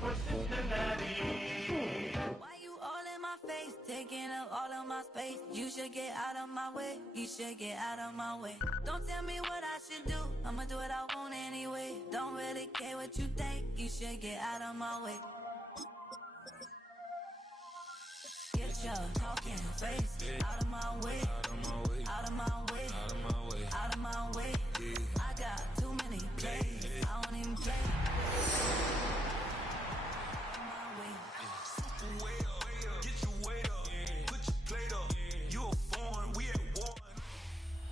for Cincinnati. Why you all in my face, taking up all of my space? You should get out of my way, you should get out of my way. Don't tell me what I should do, I'ma do what I want anyway. Don't really care what you think, you should get out of my way. Get your talking face out of my way, out of my way, out of my way. I got too many plays, I don't even play.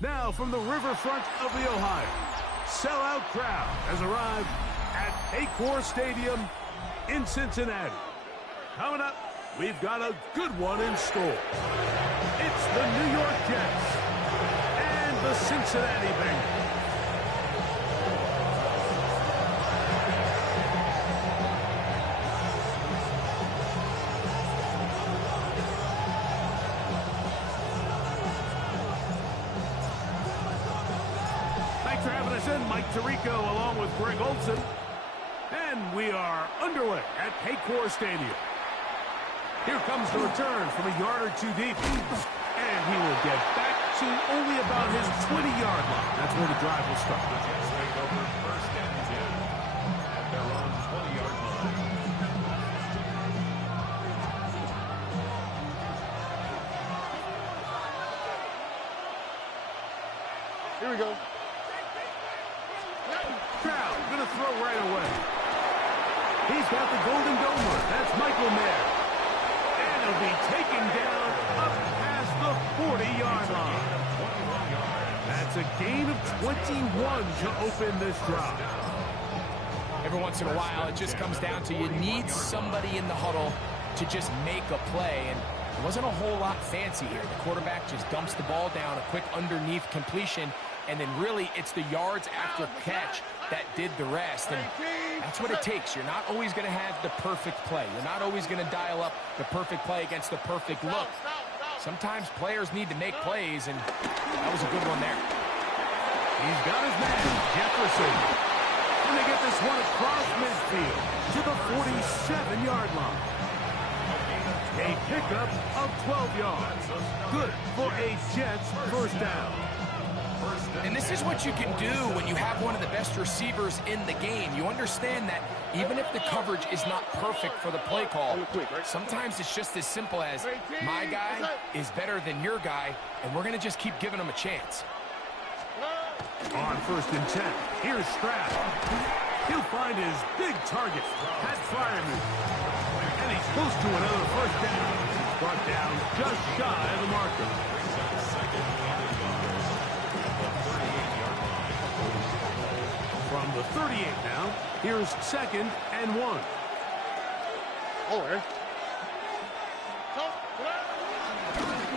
Now from the riverfront of the Ohio, sellout crowd has arrived at Paycor Stadium in Cincinnati. Coming up, we've got a good one in store. It's the New York Jets and the Cincinnati Bengals. Thanks for having us in, Mike Tirico, along with Greg Olson. And we are underway at Paycor Stadium. Here comes the return from a yard or two deep. And he will get back to only about his 20-yard line. That's where the drive will start. The Jets take over first and 10 at their own 20-yard line. Here we go. Crowd going to throw right away. He's got the Golden Domer. That's Michael Mayer. And he'll be taken down up past the 40-yard line. That's a gain of 21 to open this drive. Every once in a while, it just comes down to you need somebody in the huddle to just make a play. And it wasn't a whole lot fancy here. The quarterback just dumps the ball down, a quick underneath completion, and then really it's the yards after catch that did the rest. And that's what it takes. You're not always going to have the perfect play. You're not always going to dial up the perfect play against the perfect look. Sometimes players need to make plays, and that was a good one there. He's got his man, Jefferson. And they get this one across midfield to the 47-yard line. A pickup of 12 yards. Good for a Jets first down. And this is what you can do when you have one of the best receivers in the game. You understand that even if the coverage is not perfect for the play call, sometimes it's just as simple as my guy is better than your guy, and we're going to just keep giving him a chance. On first and 10, here's Stroud. He'll find his big target, Pat Freiermuth. And he's close to another first down. Brought down just shy of the marker. From the 38 now, here's second and 1.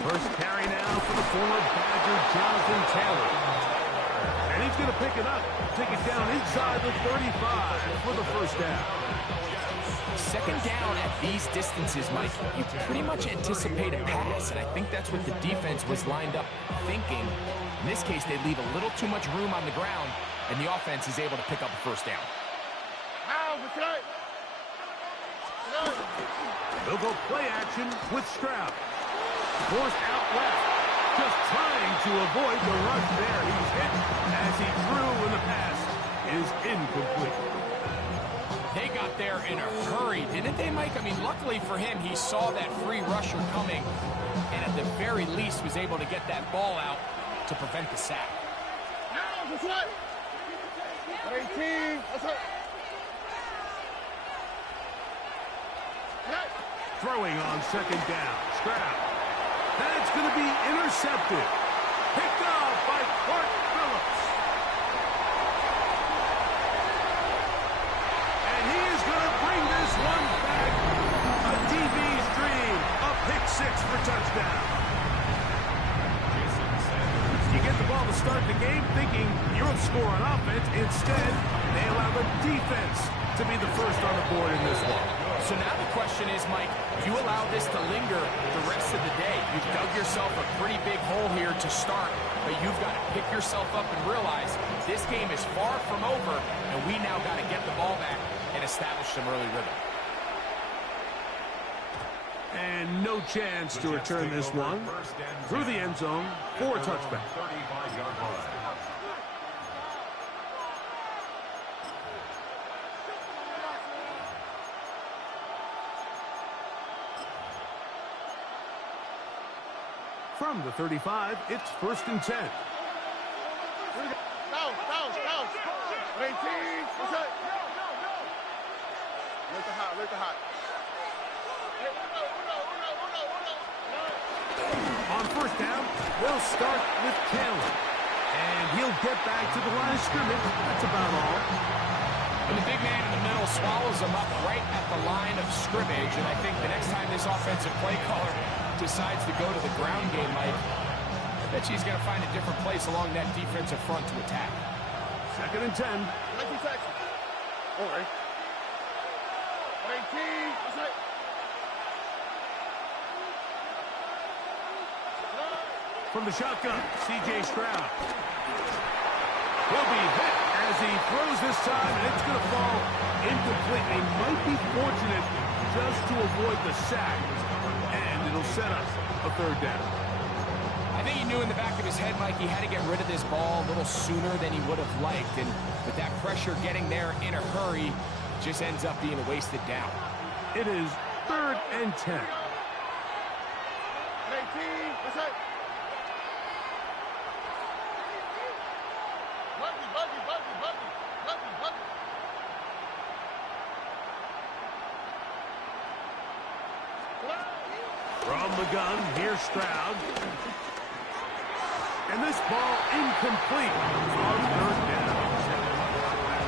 First carry now for the former Badger, Jonathan Taylor. And he's going to pick it up, take it down inside the 35 for the first down. Second down at these distances, Mike, you pretty much anticipate a pass, and I think that's what the defense was lined up thinking. In this case, they leave a little too much room on the ground, and the offense is able to pick up a first down. They'll go play action with Stroud. Forced out left. Just trying to avoid the rush there. He's hit as he threw, and the pass is incomplete. They got there in a hurry, didn't they, Mike? I mean, luckily for him, he saw that free rusher coming, and at the very least was able to get that ball out to prevent the sack. Throwing on second down. Stroud. That's going to be intercepted. Picked off by Clark Phillips. And he is going to bring this one back. A DB's dream. A pick six for touchdown. You get the ball to start the game thinking you'll score on offense. Instead, they allow the defense to be the first on the board in this one. So now the question is, Mike, you allow this to linger the rest of the day. You've dug yourself a pretty big hole here to start, but you've got to pick yourself up and realize this game is far from over, and we now got to get the ball back and establish some early rhythm. And no chance to return this one through the end zone for a touchback. 35-yard line. From the 35, it's 1st and 10. Bounce. 18. What's up? Let the hot. On 1st down, they'll start with Taylor. And he'll get back to the line of scrimmage. That's about all. And the big man in the middle swallows him up right at the line of scrimmage. And I think the next time this offensive play caller decides to go to the ground game, Mike, I bet he's going to find a different place along that defensive front to attack. 2nd and 10. All right. 18. What's up? From the shotgun, C.J. Stroud. Will be hit as he throws this time, and it's going to fall incomplete. They might be fortunate just to avoid the sack, and it'll set up a 3rd down. I think he knew in the back of his head, Mike, he had to get rid of this ball a little sooner than he would have liked, and with that pressure getting there in a hurry, it just ends up being a wasted down. It is 3rd and 10. 18. What's up? Buggy. From the gun, here's Stroud. And this ball incomplete on 3rd down.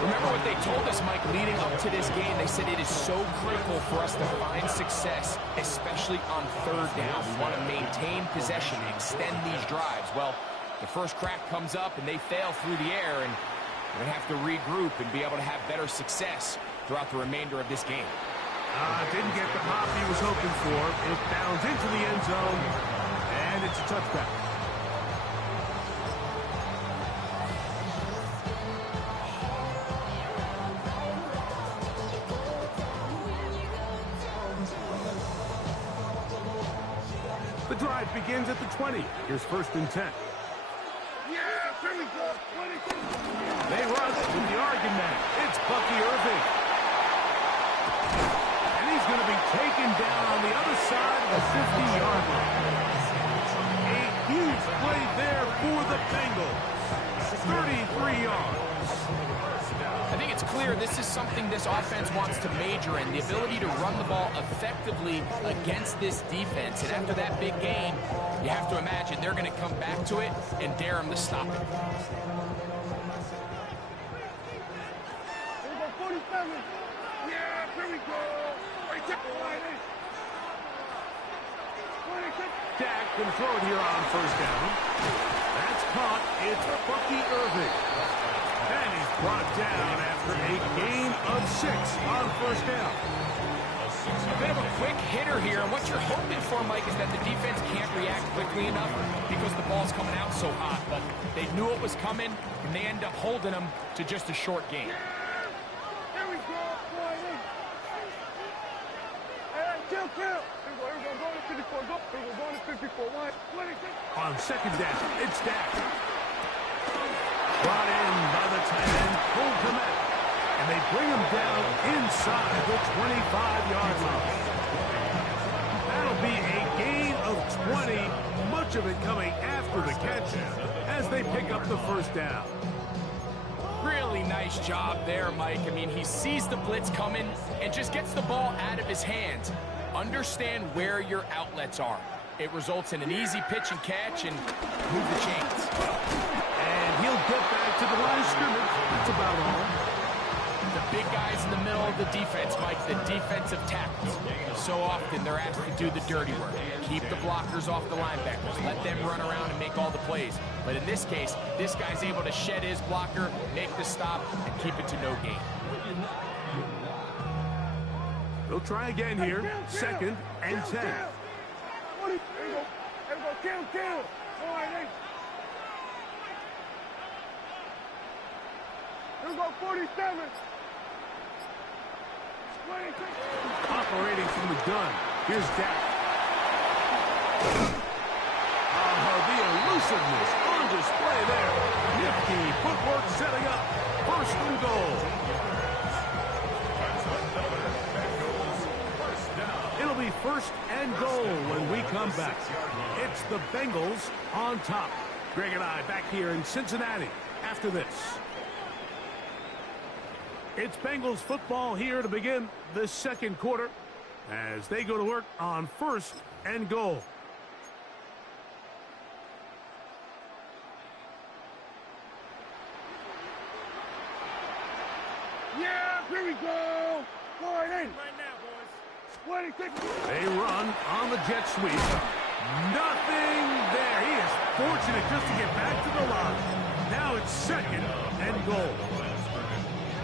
Remember what they told us, Mike, leading up to this game. They said it is so critical for us to find success, especially on 3rd down. We want to maintain possession, extend these drives. Well, the first crack comes up and they fail through the air, and we're going to have to regroup and be able to have better success throughout the remainder of this game. Didn't get the pop he was hoping for. It bounds into the end zone, and it's a touchback. The drive begins at the 20. Here's 1st and 10. They rush with the argument. It's Bucky Irving. And he's going to be taken down on the other side of the 50-yard line. A huge play there for the Bengals. 33 yards. I think it's clear this is something this offense wants to major in, the ability to run the ball effectively against this defense. And after that big gain, you have to imagine they're going to come back to it and dare them to stop it. Here we go, 47. Yeah, here we go. Dak can throw it here on 1st down. That's caught. It's Bucky Irving. And he's brought down after a gain of 6 on 1st down. A bit of a quick hitter here, and what you're hoping for, Mike, is that the defense can't react quickly enough because the ball's coming out so hot. But they knew it was coming, and they end up holding them to just a short gain. Here we go, boy. Hey, kill. Here we go, going to 54. Go. Here we go, going to 54. 1. On 2nd down, it's Dak. Brought in by the tight end, Cole Kmet. And they bring him down inside the 25-yard line. That'll be a gain of 20, much of it coming after the catch as they pick up the 1st down. Really nice job there, Mike. I mean, he sees the blitz coming and just gets the ball out of his hands. Understand where your outlets are. It results in an easy pitch and catch and move the chains. And he'll get back to the line of scrimmage. That's about all. The big guys in the middle of the defense, Mike, the defensive tackles. So often they're asked to do the dirty work. Keep the blockers off the linebackers. Let them run around and make all the plays. But in this case, this guy's able to shed his blocker, make the stop, and keep it to no gain. They'll try again here. 2nd and 10. Here we go, kill. All right, hey. Here we go, 47. Operating from the gun. Here's Dak. The elusiveness on display there. Nifty footwork setting up. First and goal. It'll be first and goal when we come back. It's the Bengals on top. Greg and I back here in Cincinnati after this. It's Bengals football here to begin the second quarter as they go to work on first and goal. Yeah, here we go. Going in. Right now, boys. 26. They run on the jet sweep. Nothing there. He is fortunate just to get back to the line. Now it's second and goal.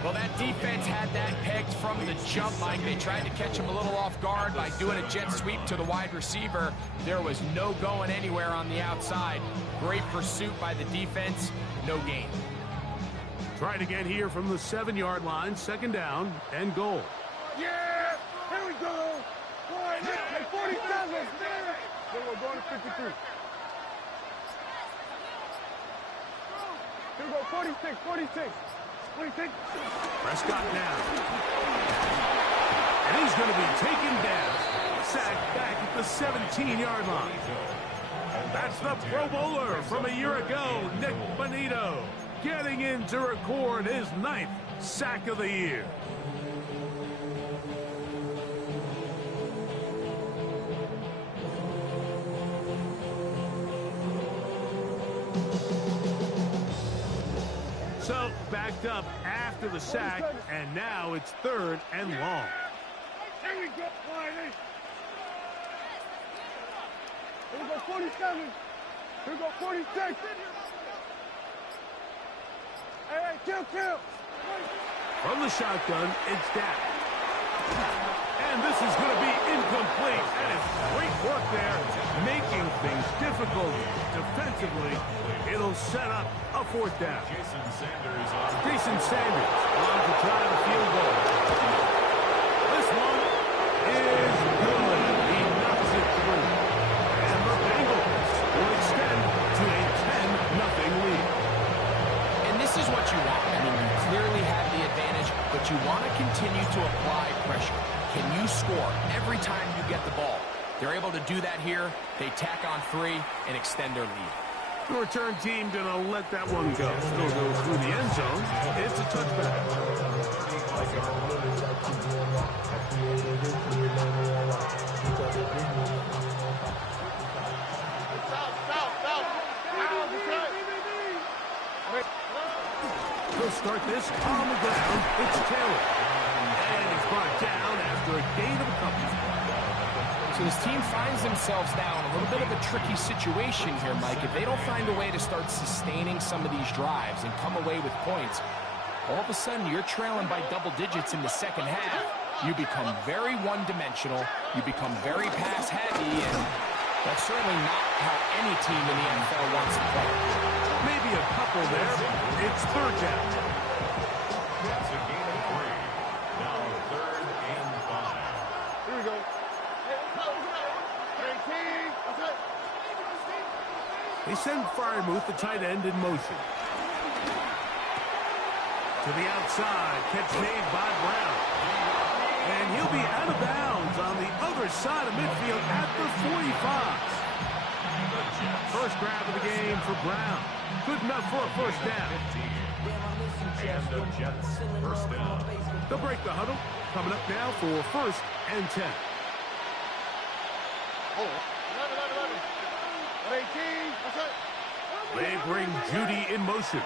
Well, that defense had that pegged from the jump, Mike. They tried to catch him a little off guard by doing a jet sweep to the wide receiver. There was no going anywhere on the outside. Great pursuit by the defense. No gain. Trying again here from the 7-yard line. Second down and goal. Yeah, here we go. Going in. 47. Then we're going to 53. Here we go, 46, 46. 26. Prescott down. And he's going to be taken down. Sacked back at the 17-yard line. That's the Pro Bowler from a year ago, Nick Bonito, getting in to record his 9th sack of the year. So, backed up after the sack, and now it's third and long. Here we go, Wiley. Here we go, 47. Here we go, 46. Hey, kill. From the shotgun, it's down. And this is going to be incomplete. That is great work there, making things difficult defensively. It'll set up a fourth down. Jason Sanders on to try the field goal. This one is good. He knocks it through. And the Bengals will extend to a 10-0 lead. And this is what you want. I mean, you clearly have the advantage, but you want to continue to apply pressure. Can you score every time you get the ball? They're able to do that here. They tack on 3 and extend their lead. The return team going to let that one go. It'll go through the end zone. It's a touchback. He'll start this on the ground. It's Taylor. And he's brought down after a gain of a couple. So this team finds themselves now in a little bit of a tricky situation here, Mike. If they don't find a way to start sustaining some of these drives and come away with points, all of a sudden you're trailing by double digits in the second half. You become very one-dimensional. You become very pass-heavy, and that's certainly not how any team in the NFL wants to play. Maybe a couple there. It's third down. That's a gain of 3. Now third and 5. Here we go. They send Freiermuth, the tight end, in motion. To the outside, catch made by Brown. And he'll be out of bounds on the other side of midfield at the 45. First grab of the game for Brown. Good enough for a first down. And the Jets first down. They'll break the huddle. Coming up now for first and 10. 11. 18. That's it. They bring Judy in motion.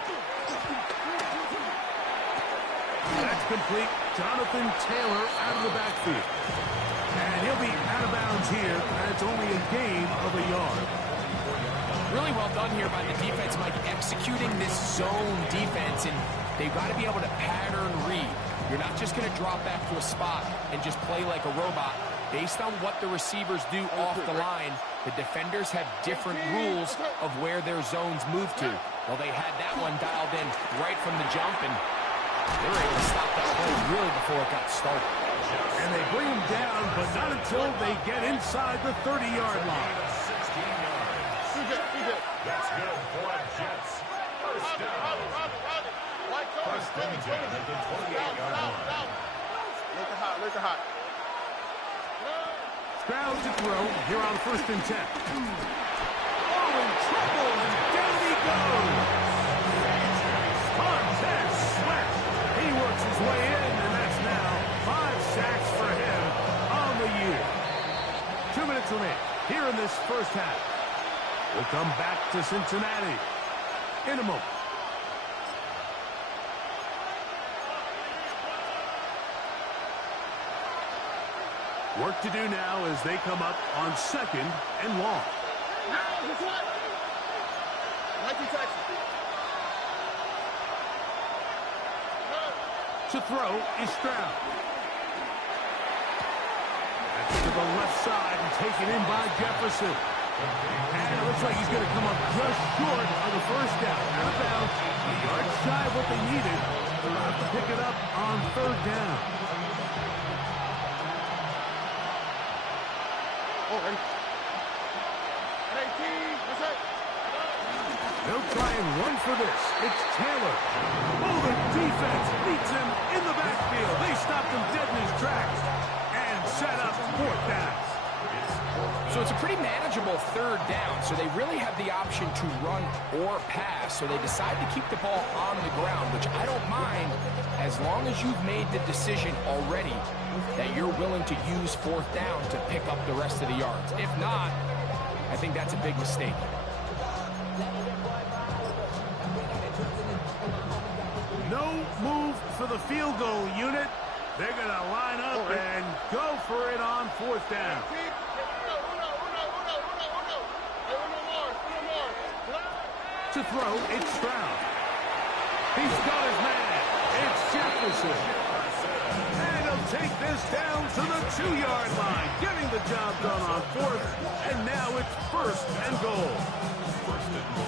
That's complete. Jonathan Taylor out of the backfield. And he'll be out of bounds here. That's only a gain of a yard. Really well done here by the defense, Mike, executing this zone defense, and they've got to be able to pattern read. You're not just going to drop back to a spot and just play like a robot. Based on what the receivers do off the line, the defenders have different rules of where their zones move to. Well, they had that one dialed in right from the jump, and they were able to stop that play really before it got started. And they bring him down, but not until they get inside the 30-yard line. good for Jets. First down. First and 10 at the 28-yard line. Looking hot. Stroud to throw here on 1st and 10. Oh, in trouble, and down he goes. Montez Sweat. He works his way in, and that's now 5 sacks for him on the year. 2 minutes remaining here in this first half. We'll come back to Cincinnati in a moment. Work to do now as they come up on 2nd and long. To throw is Stroud. That's to the left side and taken in by Jefferson. And it looks like he's going to come up just short of the first down. Out of bounds, a yard shy of what they needed. They'll have to pick it up on 3rd down. They'll try and run for this. It's Taylor. Oh, the defense beats him in the backfield. They stopped him dead in his tracks and set up 4th down. So it's a pretty manageable 3rd down, so they really have the option to run or pass. So they decide to keep the ball on the ground, which I don't mind as long as you've made the decision already that you're willing to use 4th down to pick up the rest of the yards. If not, I think that's a big mistake. No move for the field goal unit. They're going to line up and go for it on 4th down. To throw, it's Stroud. He's got his man. It's Jefferson. And he'll take this down to the 2-yard line, getting the job done on 4th, and now it's 1st and goal.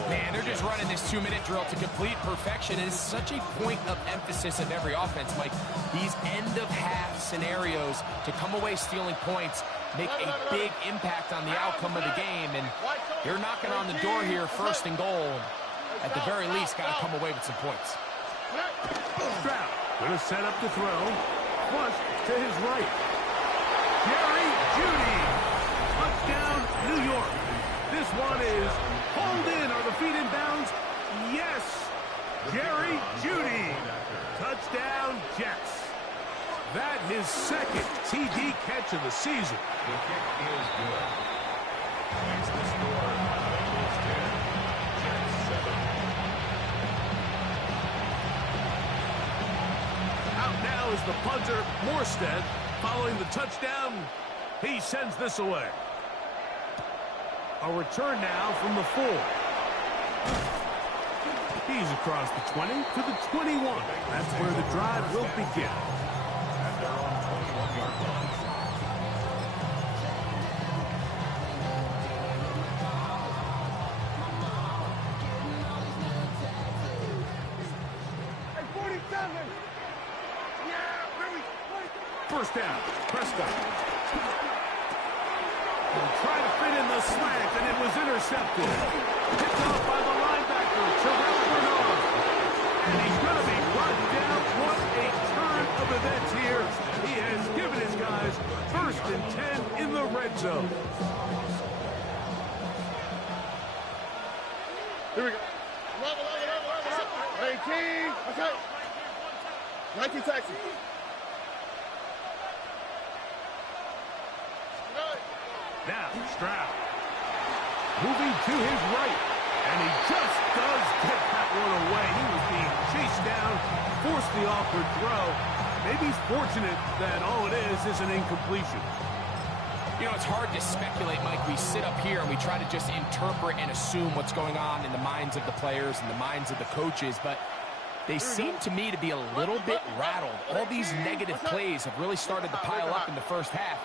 Man, they're just running this 2-minute drill to complete perfection. And it's such a point of emphasis of every offense, Mike. These end-of-half scenarios to come away stealing points make a big impact on the outcome of the game. And they're knocking on the door here, 1st and goal. At the very least, got to come away with some points. Stroud going to set up to throw. Flush to his right. Jerry Jeudy. Touchdown, New York. This one is hauled in. Are the feet in bounds? Yes. Jerry Jeudy. Touchdown, Jets. That his 2nd TD catch of the season. The kick is good. Makes the score. Eagles 10, Jets 7. Out now is the punter, Morstead. Following the touchdown, he sends this away. A return now from the 4. He's across the 20 to the 21. That's where the drive will begin. At their own 21-yard line. Hey, 47. First down, Prescott. He'll try to fit in the slant, and it was intercepted. Picked off by the linebacker, Terrell Bernard. And he's going to be brought down. What a turn of events here. He has given his guys 1st and 10 in the red zone. Here we go. 18. Okay. 19 taxi. Now, Stroud. Moving to his right. And he just does get that one away. He was being chased down, forced the awkward throw. Maybe he's fortunate that all it is an incompletion. You know, it's hard to speculate, Mike. We sit up here and we try to just interpret and assume what's going on in the minds of the players and the minds of the coaches, but they seem to me to be a little bit rattled. All these negative plays have really started to pile up in the first half.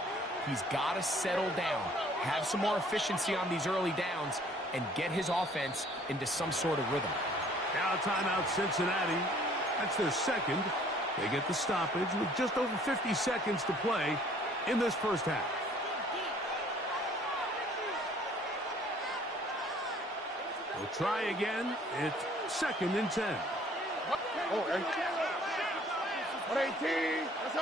He's got to settle down, have some more efficiency on these early downs, and get his offense into some sort of rhythm. Now timeout Cincinnati. That's their 2nd. They get the stoppage with just over 50 seconds to play in this first half. We'll try again. It's 2nd and 10. Oh, 118. That's it.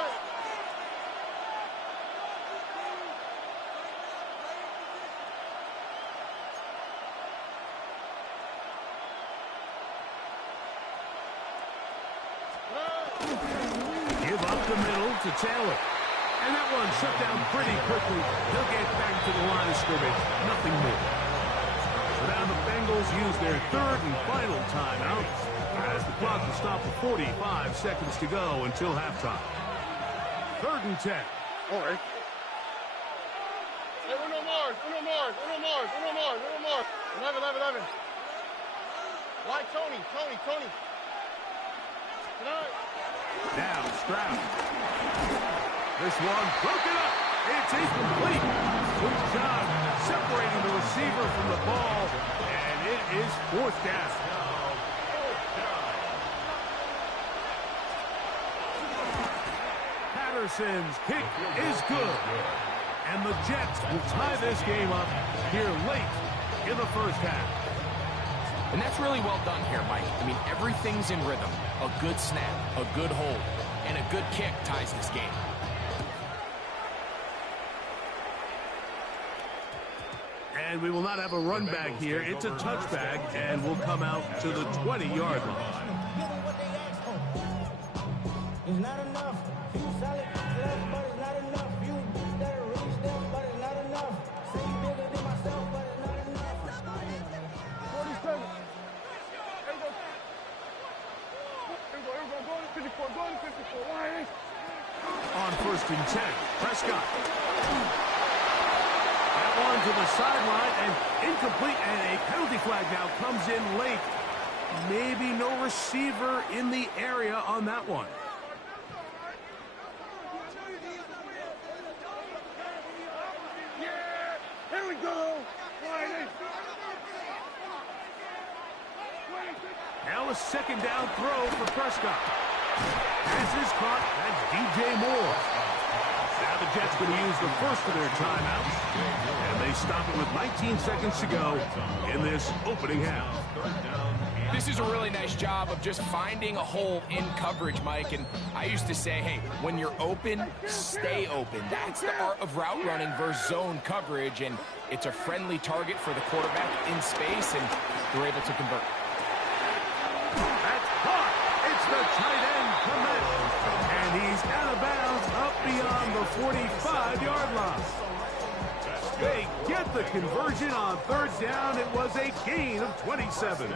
Give up the middle to Taylor. And that one shut down pretty quickly. He'll get back to the line of scrimmage. Nothing more. So now the Bengals use their 3rd and final timeout as the clock will stop with 45 seconds to go until halftime. 3rd and 10. All right. Hey, Uno Mars. 11. Why, Tony. Now Stroud. This one broken up. It's incomplete. Good job separating the receiver from the ball, and it is 4th down. Patterson's kick is good. And the Jets will tie this game up here late in the 1st half. And that's really well done here, Mike. I mean, everything's in rhythm. A good snap, a good hold, and a good kick ties this game. And we will not have a run back here. It's a touchback, and we'll come out to the 20-yard line. It's not enough. Few solid left, but it's not enough. Few that reach them, but it's not enough. Say bigger than myself, but it's not enough. 47. Here we go. Go to 54. Why? On 1st and 10, Prescott. That one to the sideline and incomplete, and a penalty flag now comes in late. Maybe no receiver in the area on that one. Yeah. Here we go. Now a 2nd down throw for Prescott. Pass is caught. That's DJ Moore. Now the Jets going to use the 1st of their timeouts. And they stop it with 19 seconds to go in this opening half. This is a really nice job of just finding a hole in coverage, Mike. And I used to say, hey, when you're open, stay open. That's the art of route running versus zone coverage. And it's a friendly target for the quarterback in space, and they're able to convert. That's caught. It's the tight end, Clement. And he's out of bounds up beyond the 45-yard line. They get the conversion on 3rd down. It was a gain of 27.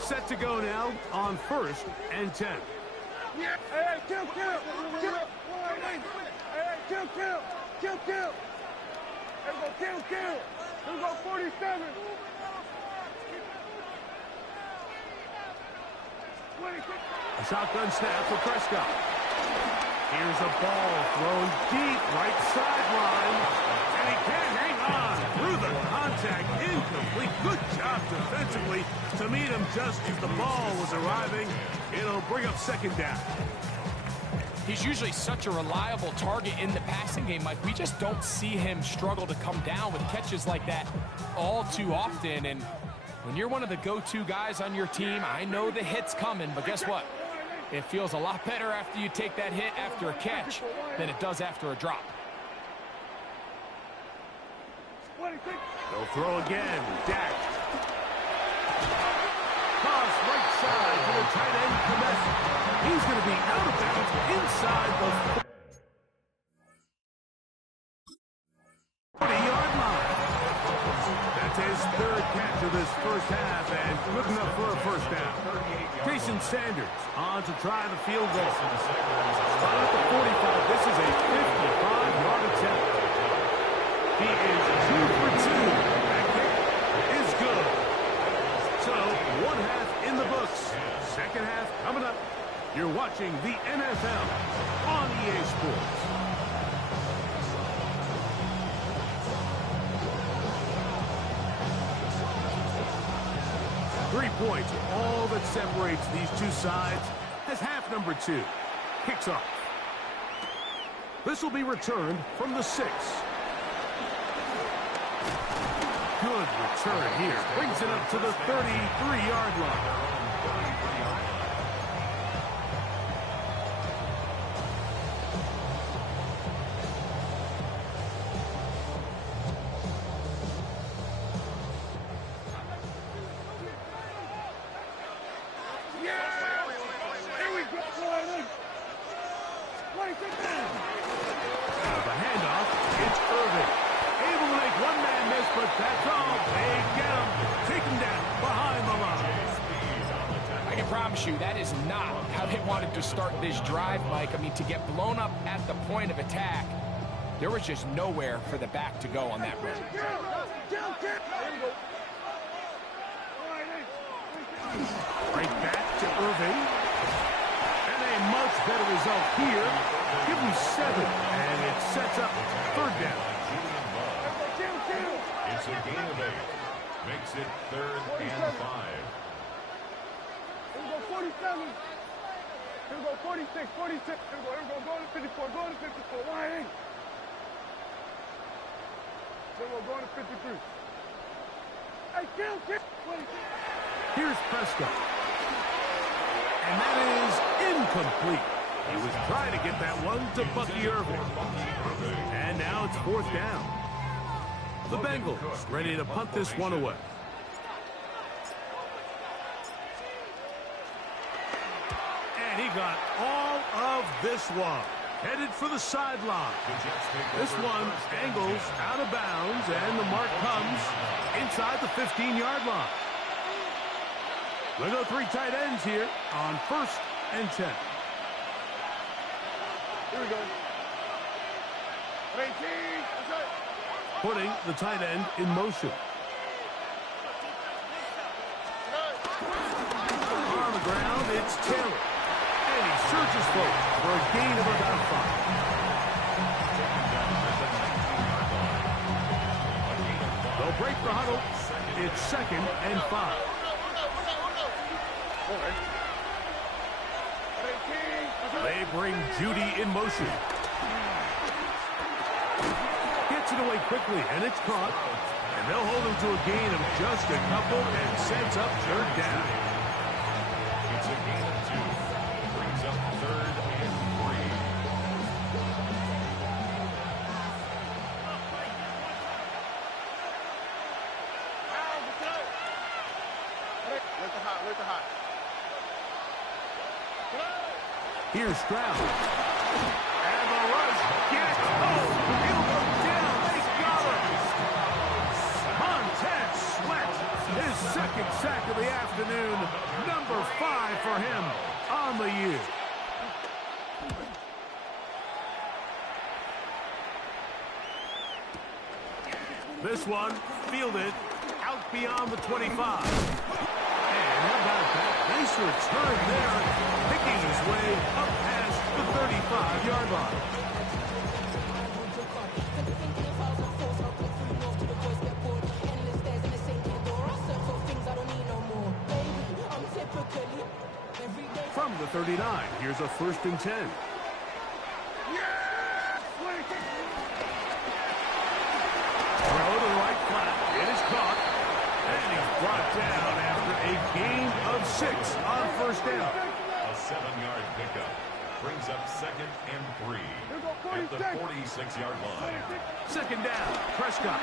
Set to go now on 1st and 10. Yeah. Hey, kill. Hey, kill. Here we go, kill. Here we go, 47. A shotgun snap for Prescott. Here's a ball thrown deep right sideline. And he can't hang on through the contact. Incomplete. Good job defensively to meet him just as the ball was arriving. It'll bring up 2nd down. He's usually such a reliable target in the passing game, Mike. We just don't see him struggle to come down with catches like that all too often. And when you're one of the go-to guys on your team, I know the hit's coming, but guess what? It feels a lot better after you take that hit after a catch than it does after a drop. They'll throw again. Dak. Cross right side to the tight end, Clement. He's going to be out of bounds inside the 40-yard line. That's his 3rd catch of this 1st half, and good enough for a 1st down. Jason Sanders on to try the field goal. Spot at the 45. This is a 55-yard attempt. He is 2 for 2. That kick is good. So, 1 half in the books. 2nd half coming up. You're watching the NFL on EA Sports. Three points, all that separates these two sides, as half number 2 kicks off. This will be returned from the 6. good return here. Brings it up to the 33-yard line. The handoff, it's Irvin. Able to make one man miss, but that's all. They get him. Take him down behind the line. I can promise you that is not how they wanted to start this drive, Mike. I mean, to get blown up at the point of attack, there was just nowhere for the back to go on that run. Right back to Irvin. And a much better result here. Give him 7, and it sets up 3rd down. It's a gain of 8. Makes it 3rd and 5. Here we go, 47. Here we go, 46, 46. Here we go, go to 54, go to 54. Line 8. Here we go, going to 53. Hey, kill. Here's Prescott. And that is incomplete. He was trying to get that one to Bucky Irving. And now it's 4th down. The Bengals ready to punt this one away. And he got all of this one. Headed for the sideline. This one angles out of bounds, and the mark comes inside the 15-yard line. We'll go 3 tight ends here on 1st and 10. Here we go. 18. Putting the tight end in motion. On the ground, it's Taylor. And he surges forward for a gain of about 5. They'll break the huddle. It's 2nd and 5. They bring Judy in motion. Gets it away quickly, and it's caught. And they'll hold him to a gain of just a couple and sets up 3rd down. It's a gain of 2. Brings up 3rd and 3. Let the hot. Here's Stroud. And the rush gets home. He'll go down. They got him. Montez Sweat, his 2nd sack of the afternoon. Number 5 for him on the year. This one fielded out beyond the 25. And how about that? Nice return there, picking his way up past the 35-yard line. From the 39, here's a 1st and 10. Throw to the right flat. It is caught. And he's brought down after a gain of 6 on 1st down. A 7-yard pickup. Brings up 2nd and 3 at the 46-yard line. 2nd down. Prescott.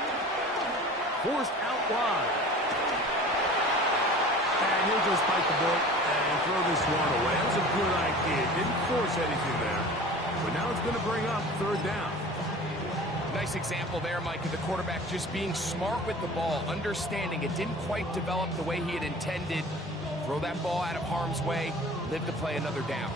Forced out wide. And he'll just bite the bullet and throw this one away. That was a good idea. Didn't force anything there. But now it's going to bring up 3rd down. Nice example there, Mike, of the quarterback just being smart with the ball, understanding it didn't quite develop the way he had intended. Throw that ball out of harm's way, live to play another down.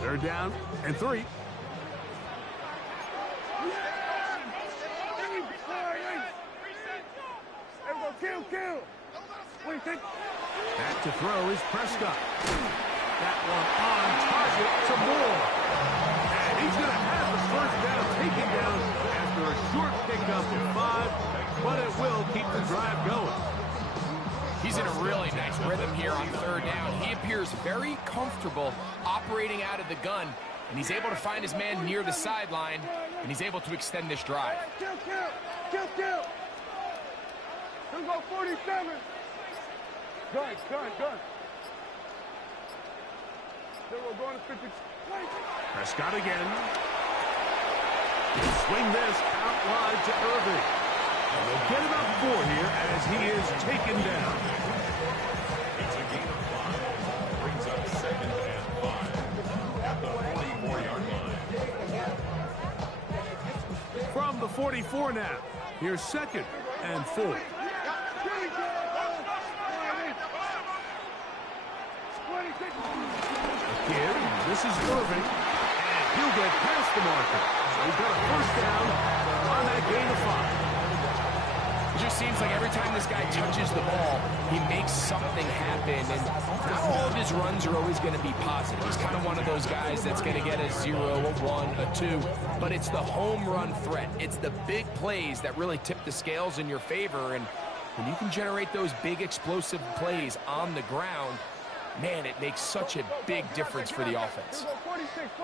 Third down and 3. Kill. Back to throw is Prescott. That one on target to Moore. And he's going to have the 1st down taken down after a short pickup of 5, but it will keep the drive going. He's He's in a really nice rhythm here on third down. He appears very comfortable operating out of the gun, and he's able to find his man near the sideline, and he's able to extend this drive. Kill. He'll go 47. Gun. Then we're going to 50. Prescott again. He'll swing this out wide to Irving. And they'll get about 4 here as he is taken down. It's a gain of 5. Brings up 2nd and 5 at the 44-yard line. From the 44 now. Here's 2nd and 4. Again, this is Irving. And he'll get past the marker. So he's got a first down on that gain of 5. It just seems like every time this guy touches the ball, he makes something happen, and not all of his runs are always going to be positive. He's kind of one of those guys that's going to get a 0, a 1, a 2, but it's the home run threat. It's the big plays that really tip the scales in your favor, and when you can generate those big explosive plays on the ground, man, it makes such a big difference for the offense. 46.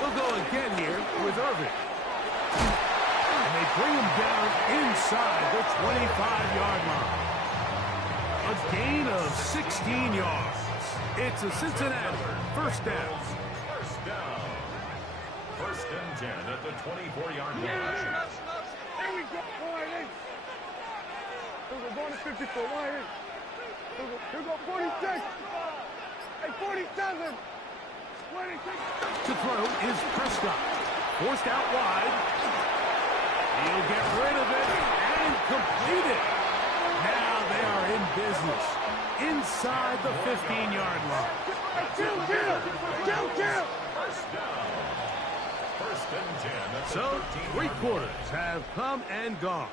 They'll go again here with Irving. And they bring him down inside the 25-yard line. A gain of 16 yards. It's a Cincinnati first down. First and 10 at the 24-yard line. There we go. We're going to 54. Here go 46. Hey, 47. 26. To throw is Prescott. Forced out wide. He'll get rid of it and complete it. Now they are in business inside the 15-yard line. Kill. First down. First and 10 at the So, 13-yard 3 line. quarters have come and gone.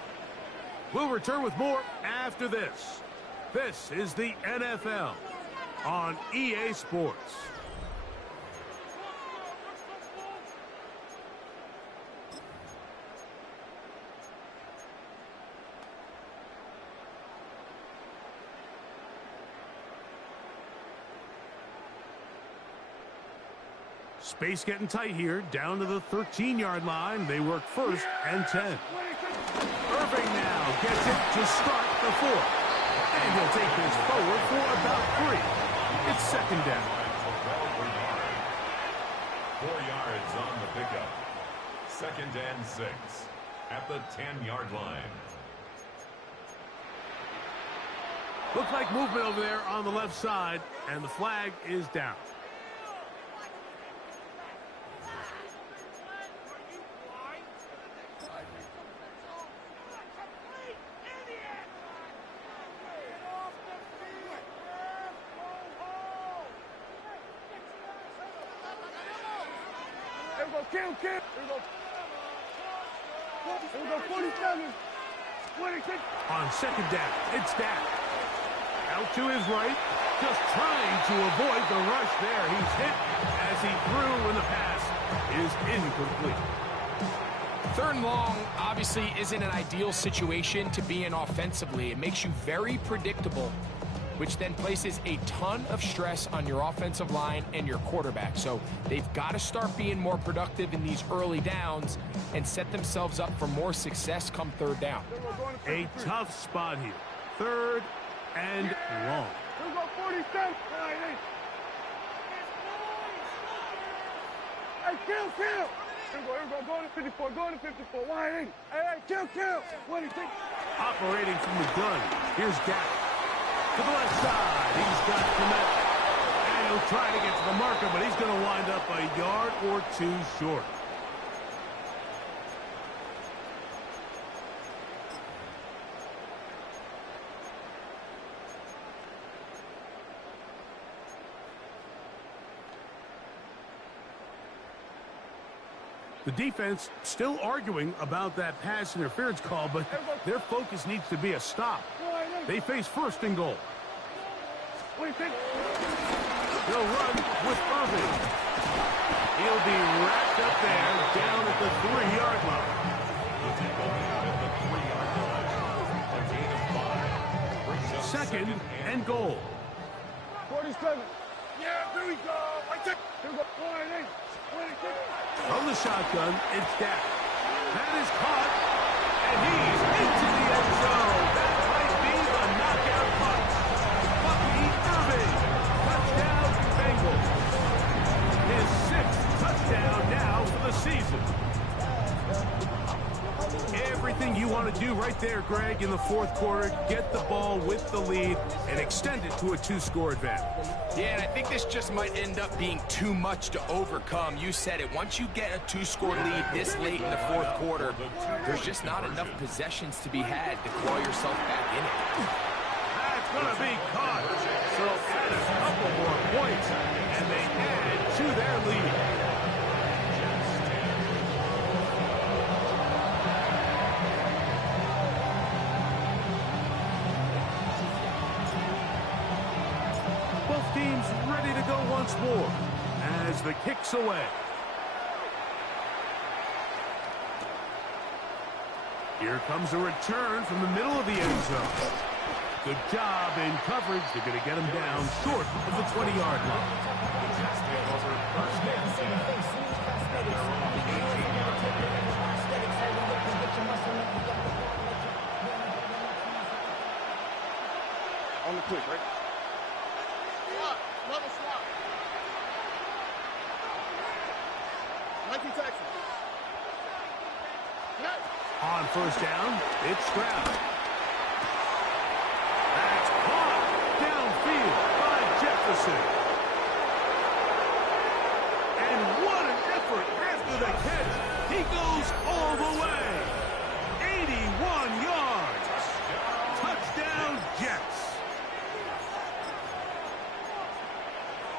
We'll return with more after this. This is the NFL on EA Sports. Space getting tight here, down to the 13-yard line. They work first and 10. Irving now gets it to start the 4th. And he'll take this forward for about 3. It's 2nd down. 4 yards on the pickup. 2nd and 6 at the 10-yard line. Looks like movement over there on the left side, and the flag is down. Kill. Here we go 47. 26. On 2nd down, it's down. Out to his right, just trying to avoid the rush there. He's hit as he threw, and the pass is incomplete. 3rd and long obviously isn't an ideal situation to be in offensively. It makes you very predictable, which then places a ton of stress on your offensive line and your quarterback. So they've got to start being more productive in these early downs and set themselves up for more success come 3rd down. A tough spot here. 3rd and long. Here we go 47. Hey, kill. Here we go. Go to 54. Hey, kill. 26. Operating from the gun, here's Gap. To the left side, he's got Kmet. And he'll try to get to the marker, but he's going to wind up a yard or 2 short. The defense still arguing about that pass interference call, but their focus needs to be a stop. They face 1st and goal. They'll run with Irving. He'll be wrapped up there down at the 3-yard line. At the 3-yard line. A gain of second and goal. 47. Yeah, here we go. Here we go. 28. 26. From the shotgun, it's Dak. That is caught, and he's into the end zone. That might be the knockout punch. Bucky Irving, touchdown Bengals. His 6th touchdown now for the season. Everything you want to do right there, Greg, in the fourth quarter. Get the ball with the lead and extend it to a 2-score advantage. Yeah, and I think this just might end up being too much to overcome. You said it. Once you get a 2-score lead this late in the fourth quarter, there's just not enough possessions to be had to claw yourself back in it. That's going to be caught. So add a couple more points, and they add to their lead. Teams ready to go once more as the kick's away. Here comes a return from the middle of the end zone. Good job in coverage. They're going to get him down short of the 20-yard line. On the quick, right? Level swap. Nike Texas. Net. On first down, it's Stroud. That's caught downfield by Jefferson. And what an effort after the catch. He goes all the way. 81 yards. Touchdown, Jets.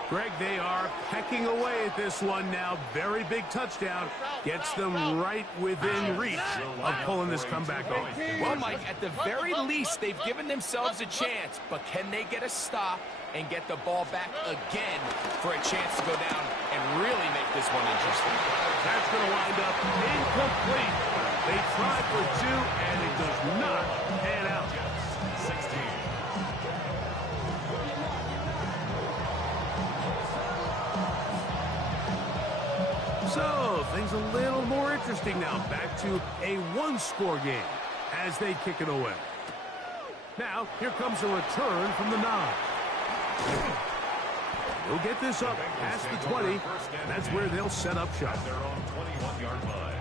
Greg, they are pecking away at this one now. Very big touchdown. Gets them right within reach of pulling this comeback off. Well, Mike, at the very least, they've given themselves a chance. But can they get a stop and get the ball back again for a chance to go down and really make this one interesting? That's going to wind up incomplete. They tried for 2, and it does not pan out. 16. So, things a little more interesting now. Back to a 1-score game as they kick it away. Now, here comes a return from the 9. They'll get this up past the 20, and that's where they'll set up shop. Their own 21-yard line.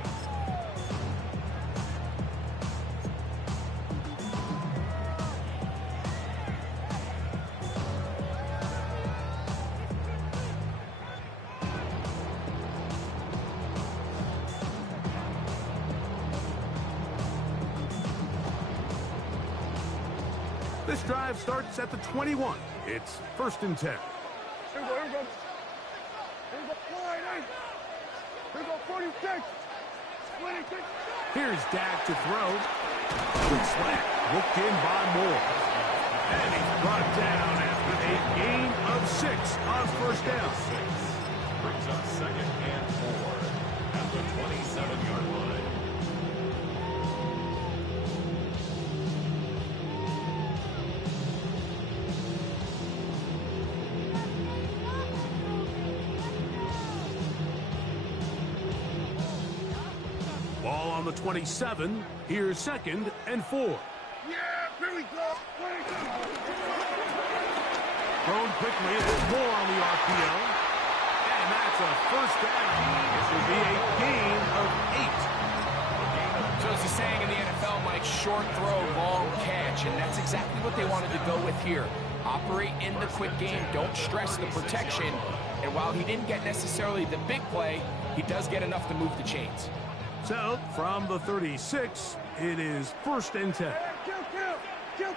This drive starts at the 21. It's 1st and 10. Here we go, here we go. Here we go, 28. Here we go, 46. 26. Here's Dak to throw. Good slant. Looked in by Moore. And he's brought down after a gain of 6 on first down. Brings up 2nd and 4 at the 27-yard line. Ball on the 27. Here's 2nd and 4. Yeah, here we go. Thrown quickly. There's more on the RPO. And that's a first down. This will be a gain of 8. So as the saying in the NFL, Mike, short throw, long catch. And that's exactly what they wanted to go with here. Operate in the quick game. Don't stress the protection. And while he didn't get necessarily the big play, he does get enough to move the chains. So, from the 36, it is 1st and 10. Kill. Here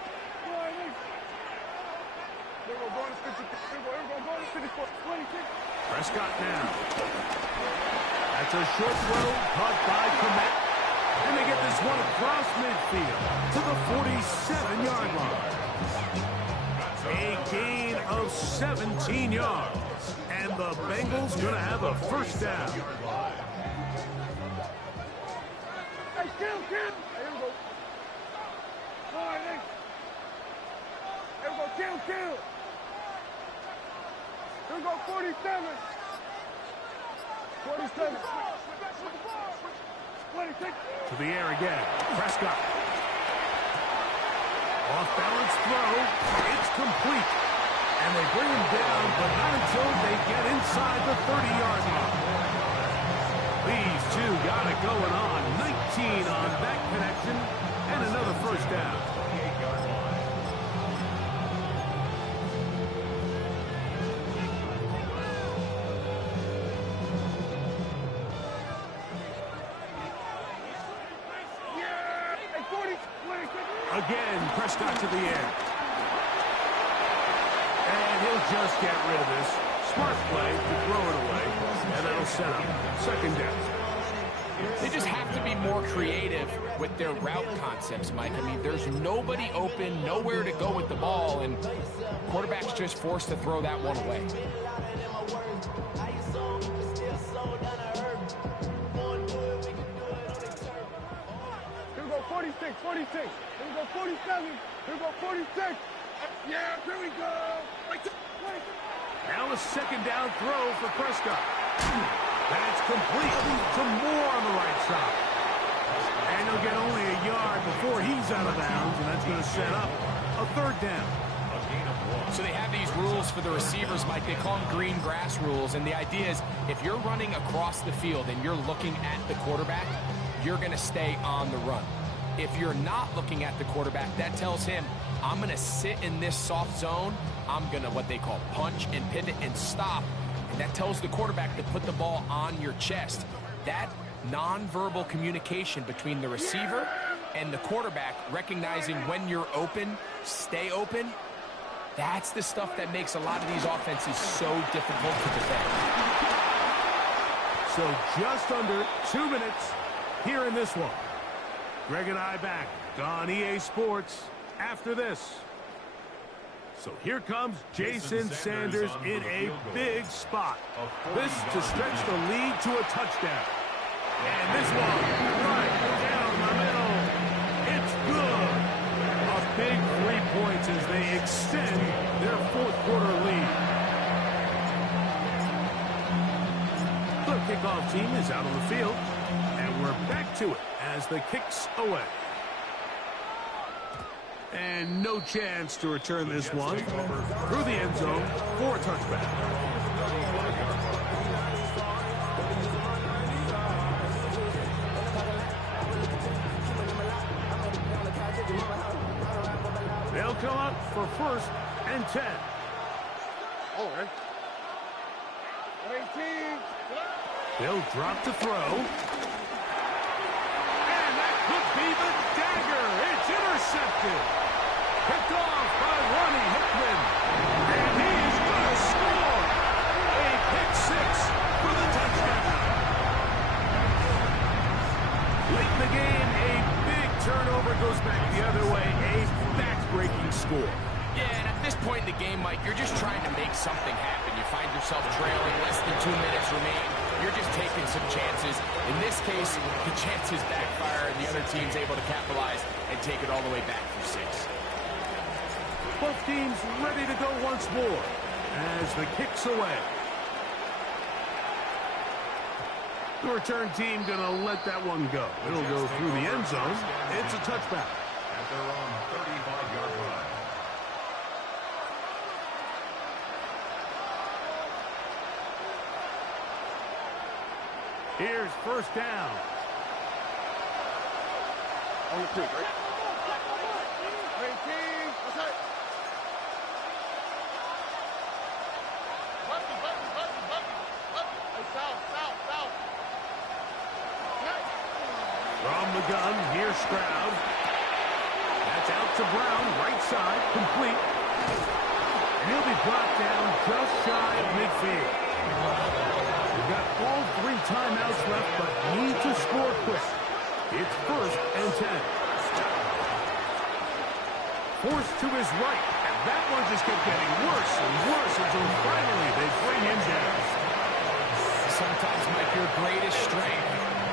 we go, going to 50. Here we go, going to 54. 26. Prescott now. That's a short throw caught by Komet. And they get this one across midfield to the 47-yard line. A gain of 17 yards. And the Bengals going to have a first down. Hey, kill. Here we go. 28. Here we go, kill. Here we go, 47. 47. 26. To the air again. Prescott. Off balance throw. It's complete. And they bring him down, but not until they get inside the 30-yard line. These two got it going on. 19 on that connection, and another first down. 28-yard line. Yeah! Hey, 40, 26. Again, Prescott to the air. And he'll just get rid of this. Smart play to throw it away, and that'll set up second down. They just have to be more creative with their route concepts, Mike. I mean, there's nobody open, nowhere to go with the ball, and quarterback's just forced to throw that one away. Here we go, 46, 46. Here we go, 47. Here we go, 46. Yeah, here we go. Now a second down throw for Prescott. That's complete to Moore on the right side. And he'll get only a yard before he's out of bounds, and that's going to set up a third down. So they have these rules for the receivers, Mike. They call them green grass rules, and the idea is if you're running across the field and you're looking at the quarterback, you're going to stay on the run. If you're not looking at the quarterback, that tells him, I'm going to sit in this soft zone. I'm going to what they call punch and pivot and stop. And that tells the quarterback to put the ball on your chest. That nonverbal communication between the receiver and the quarterback, recognizing when you're open, stay open, that's the stuff that makes a lot of these offenses so difficult to defend. So just under 2 minutes here in this one. Greg and I back on EA Sports after this. So here comes Jason Sanders in a big spot. This to stretch the lead to a touchdown. And this one right down the middle. It's good. A big 3 points as they extend their fourth quarter lead. The kickoff team is out on the field. And we're back to it as the kick's away. And no chance to return this one through the end zone for a touchback. They'll come up for 1st and 10. Oh, man. 18. They'll drop to throw. And that could be the dagger. It's intercepted. Picked off by Ronnie Hickman. And he's going to score. A pick six for the touchdown. Late in the game, a big turnover goes back the other way. A back-breaking score. Yeah, and at this point in the game, Mike, you're just trying to make something happen. You find yourself trailing, less than 2 minutes remain. You're just taking some chances. In this case, the chances backfire, and the other team's able to capitalize and take it all the way back for 6. Both teams ready to go once more as the kick's away. The return team going to let that one go. It'll go through the end zone. It's a touchback. At their own 35-yard line. Here's first down. On the creek, right? 18. That's right. Hey, south. From the gun, here's Stroud. That's out to Brown, right side, complete. And he'll be brought down just shy of midfield. We've got all 3 timeouts left, but need to score quick. It's 1st and 10. Forced to his right, and that one just kept getting worse and worse until finally they bring him down. Sometimes, Mike, your greatest strength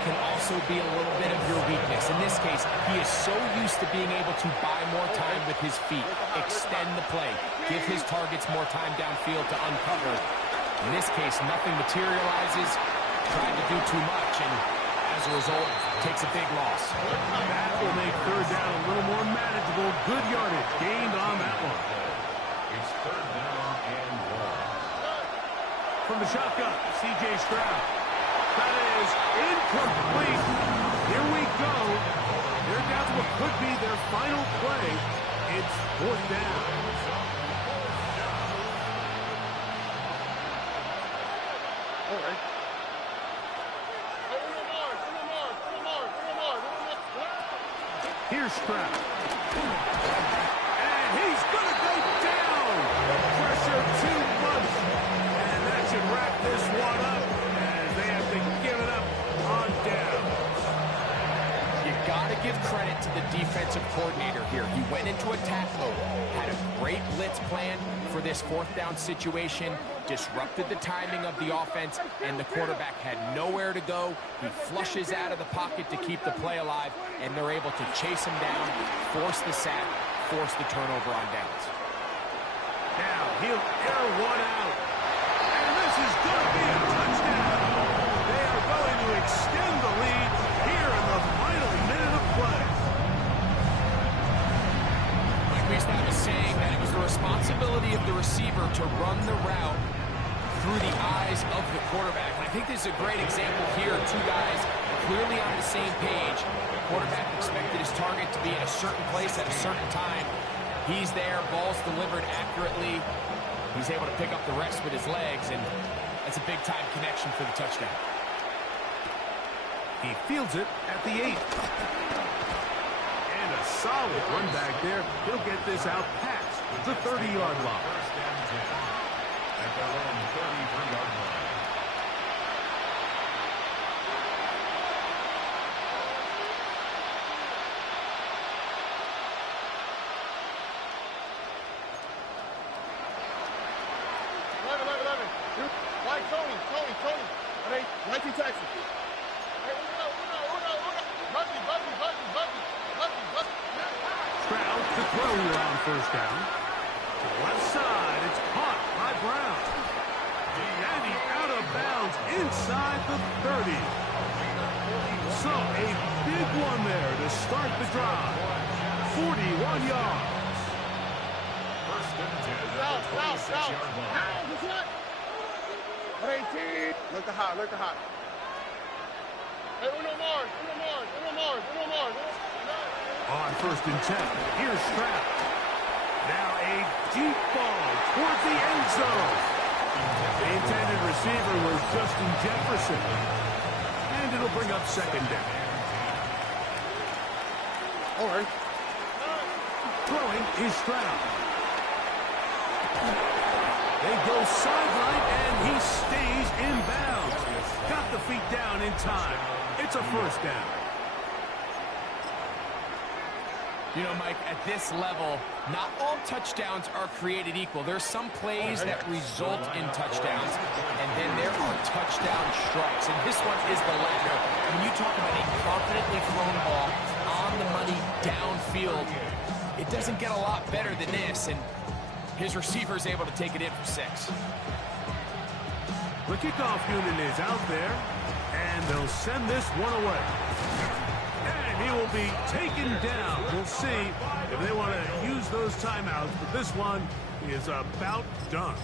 can also be a little bit of your weakness. In this case, he is so used to being able to buy more time with his feet, extend the play, give his targets more time downfield to uncover. In this case, nothing materializes, tried to do too much, and as a result, takes a big loss. That will make third down a little more manageable. Good yardage gained on that one. It's third down and 1. From the shotgun, C.J. Stroud. That is incomplete. Here we go. They're down to what could be their final play. It's fourth down. All right. Here's Stroud. And he's going to go down. Pressure too much. And that should wrap this one up as they have been given up on down. You got to give credit to the defensive coordinator here. He went into attack mode, had a great blitz plan for this fourth down situation, disrupted the timing of the offense, and the quarterback had nowhere to go. He flushes out of the pocket to keep the play alive, and they're able to chase him down, force the sack, force the turnover on downs. Now he'll air one out. And this is going to be a touchdown. They are going to extend the lead here in the final minute of play. Like we used to have a saying that it was the responsibility of the receiver to run the route through the eyes of the quarterback. And I think this is a great example here. Two guys clearly on the same page. The quarterback expected his target to be in a certain place at a certain time. He's there, ball's delivered accurately. He's able to pick up the rest with his legs, and that's a big-time connection for the touchdown. He fields it at the 8. And a solid run back there. He'll get this out past the 30-yard line. First down 10 at their own 33-yard line. Tony. Nike Texas. Stroud to throw here on first down. To the left side, it's caught by Brown. And he's out of bounds inside the 30. So a big one there to start the drive. 41 yards. First and 10 at the 26-yard line. 18. Look hot. Hey, Uno Mars. On first and 10, here's Stroud. Now a deep ball towards the end zone. The intended receiver was Justin Jefferson. And it'll bring up second down. All right. Throwing is Stroud. They go sideline, and he stays in bounds. Got the feet down in time. It's a first down. You know, Mike, at this level, not all touchdowns are created equal. There's some plays that result in touchdowns, and then there are touchdown strikes. And this one is the latter. When you talk about a confidently thrown ball on the money downfield, it doesn't get a lot better than this. And his receiver's able to take it in for 6. The kickoff unit is out there, and they'll send this one away. And he will be taken down. We'll see if they want to use those timeouts, but this one is about done.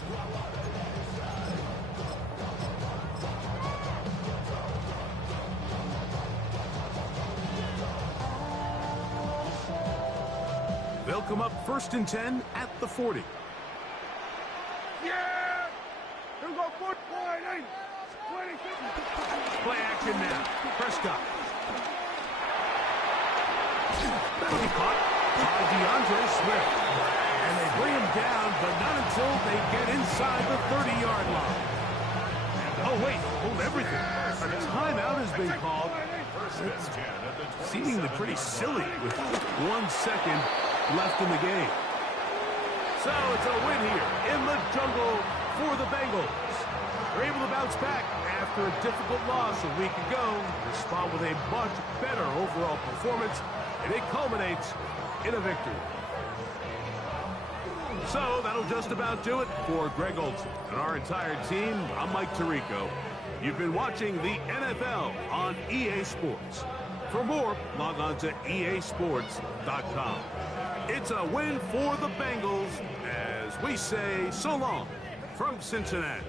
They'll come up first and 10 at the 40. Yeah! Here we go, 49, 26. Play action now. Prescott. That'll be caught by DeAndre Swift. And they bring him down, but not until they get inside the 30-yard line. Oh, wait, hold everything. A timeout has been called. Seemingly pretty silly with 1 second left in the game. So it's a win here in the jungle for the Bengals. They're able to bounce back after after a difficult loss a week ago, respond with a much better overall performance, and it culminates in a victory. So that'll just about do it for Greg Olsen and our entire team. I'm Mike Tirico. You've been watching the NFL on EA Sports. For more, log on to easports.com. It's a win for the Bengals as we say so long from Cincinnati.